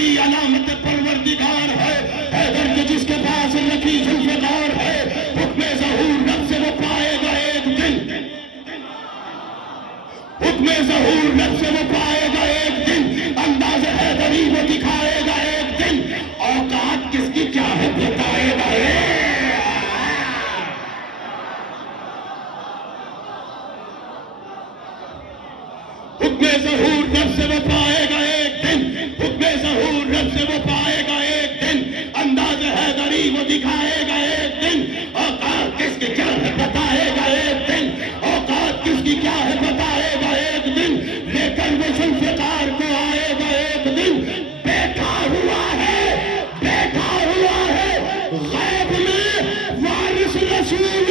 بڑی علامت پروردگار ہے، حیدر کے جس کے پاس رکھی ذوالفقار ہے، حکم ظہور رب سے وہ پائے گا ایک دن، حکم ظہور رب سے وہ پائے گا ایک دن، انداز حیدری وہ دکھائے گا ایک دن، اوقات کس کی کیا ہے بتائے گا حکم ظہور رب سے وہ پائے گا ایک دن، حکم ظہور رب سے وہ پائے گا ایک دن، انداز حیدری وہ دکھائے گا ایک دن، اوقات کس کی کیا ہے بتائے گا ایک دن، اوقات کس کی کیا ہے بتائے گا ایک دن، لیکن وہ ذوالفقار کو آئے گا ایک دن، بیٹھا ہوا ہے غیب میں وارث رسول